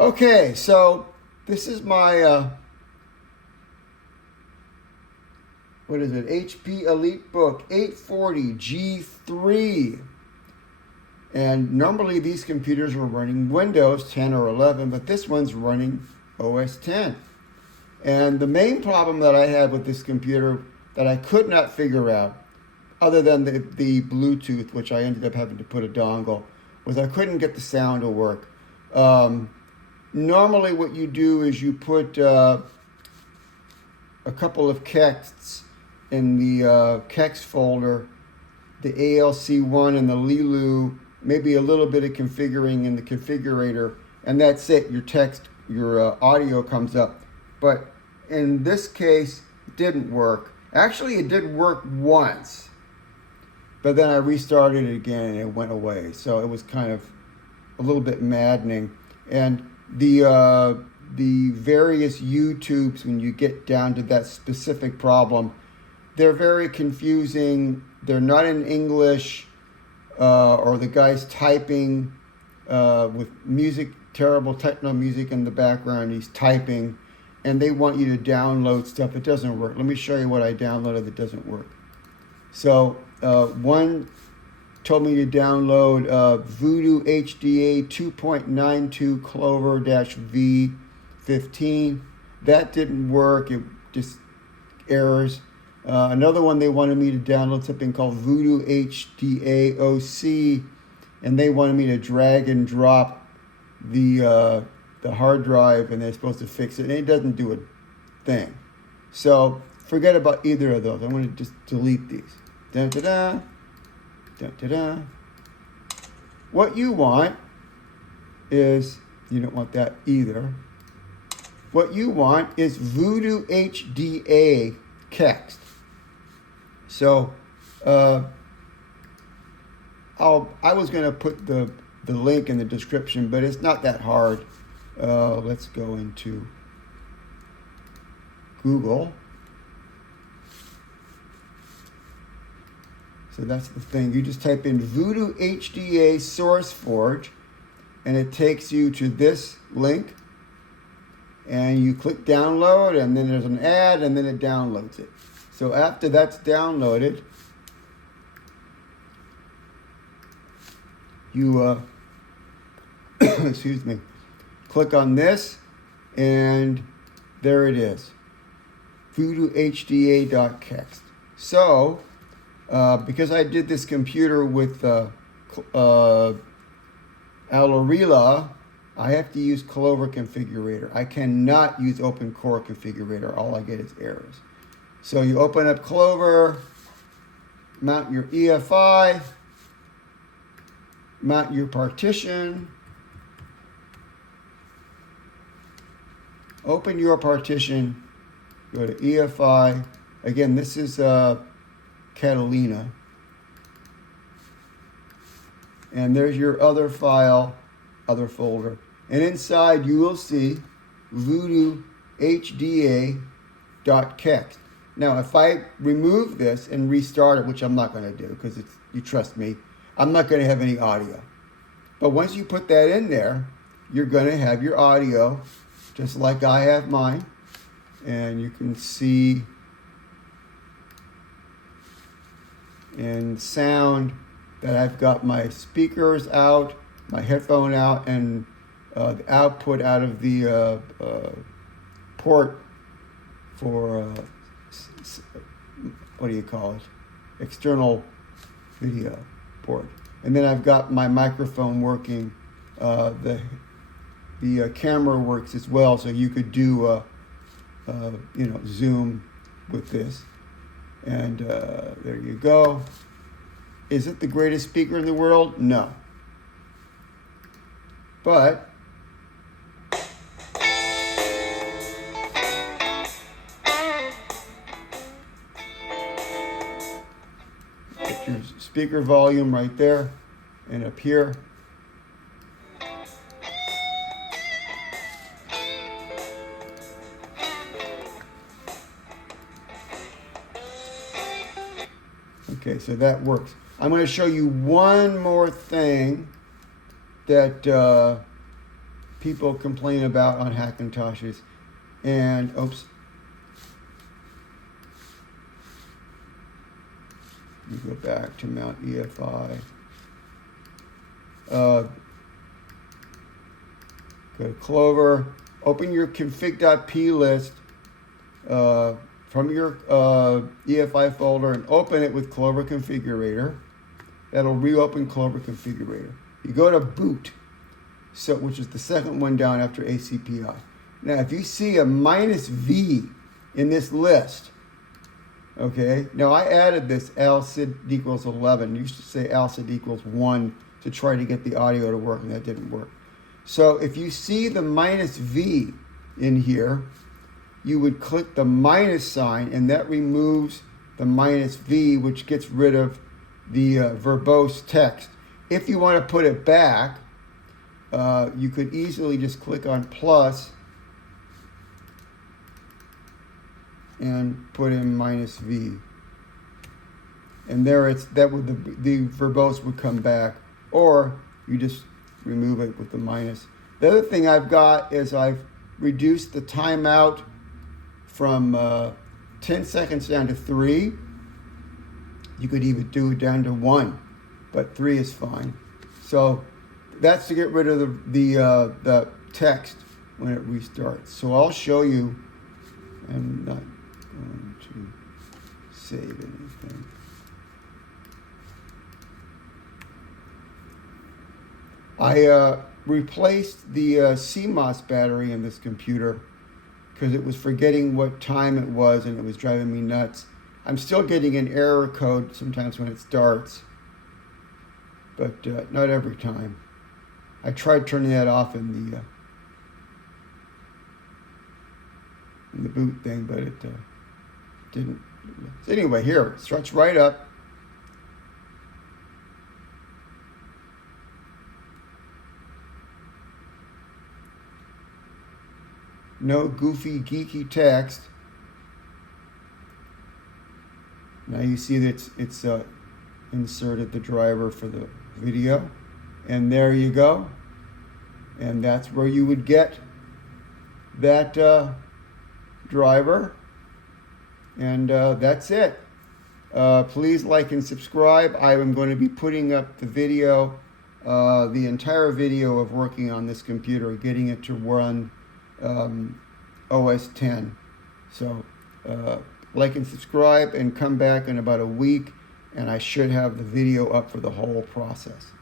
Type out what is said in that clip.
Okay, so this is my, what is it, HP EliteBook 840 G3. And normally these computers were running Windows 10 or 11, but this one's running OS 10. And the main problem that I had with this computer that I could not figure out, other than the Bluetooth, which I ended up having to put a dongle, was I couldn't get the sound to work. Normally what you do is you put a couple of kexts in the kext folder, the ALC1 and the Lilu, maybe a little bit of configuring in the configurator, and that's it. Your audio comes up. But in this case, it didn't work. Actually, it did work once, but then I restarted it again and it went away. So it was kind of a little bit maddening. And the various YouTubes, when you get down to that specific problem, they're very confusing. They're not in English, or the guy's typing with music, terrible techno music in the background. He's typing, and they want you to download stuff. It doesn't work. Let me show you what I downloaded that doesn't work. So one told me to download Voodoo HDA 2.92 Clover-V15. That didn't work. It just errors. Another one, they wanted me to download something called Voodoo HDA OC, and they wanted me to drag and drop the hard drive, and they're supposed to fix it, and it doesn't do a thing. So forget about either of those. I'm going to just delete these. Da-da-da. Da-da-da. What you want is, you don't want that either. What you want is Voodoo HDA kext. So I was going to put the link in the description, but it's not that hard. Let's go into Google. So that's the thing. You just type in Voodoo HDA SourceForge, and it takes you to this link. And you click download, and then there's an ad, and then it downloads it. So after that's downloaded, you excuse me, click on this, and there it is, voodoohda.kext. So because I did this computer with Alorilla, I have to use Clover Configurator. I cannot use OpenCore Configurator. All I get is errors. So you open up Clover, mount your EFI, mount your partition, open your partition, go to EFI. Again, this is Catalina. And there's your other file, other folder. And inside you will see voodoo hda.kext. Now, if I remove this and restart it, which I'm not going to do because you trust me, I'm not going to have any audio. But once you put that in there, you're going to have your audio just like I have mine. And you can see in sound that I've got my speakers out, my headphone out, and the output out of the port for, what do you call it? External video port. And then I've got my microphone working. The camera works as well, so you could do, Zoom with this. And there you go. Is it the greatest speaker in the world? No. But get your speaker volume right there and up here. Okay, so that works. I'm going to show you one more thing that people complain about on Hackintoshes. And, oops. You go back to Mount EFI. Go to Clover. Open your config.p list from your EFI folder and open it with Clover Configurator. That'll reopen Clover Configurator. You go to boot, so which is the second one down after ACPI. Now, if you see a -V in this list, okay, now I added this alcid equals 11. You used to say alcid equals 1 to try to get the audio to work, and that didn't work. So if you see the -V in here, you would click the minus sign, and that removes the -V, which gets rid of the verbose text. If you want to put it back, you could easily just click on plus and put in -V. And there the verbose would come back, or you just remove it with the minus. The other thing I've got is I've reduced the timeout from 10 seconds down to 3. You could even do it down to 1, but 3 is fine. So that's to get rid of the text when it restarts. So I'll show you. I'm not going to save anything. I replaced the CMOS battery in this computer because it was forgetting what time it was and it was driving me nuts. I'm still getting an error code sometimes when it starts, but not every time. I tried turning that off in the boot thing, but it didn't. So anyway, here, it starts right up. No goofy, geeky text. Now you see that it's inserted the driver for the video. And there you go. And that's where you would get that driver. And that's it. Please like and subscribe. I am going to be putting up the video, the entire video of working on this computer, getting it to run OS 10. So like and subscribe and come back in about a week, and I should have the video up for the whole process.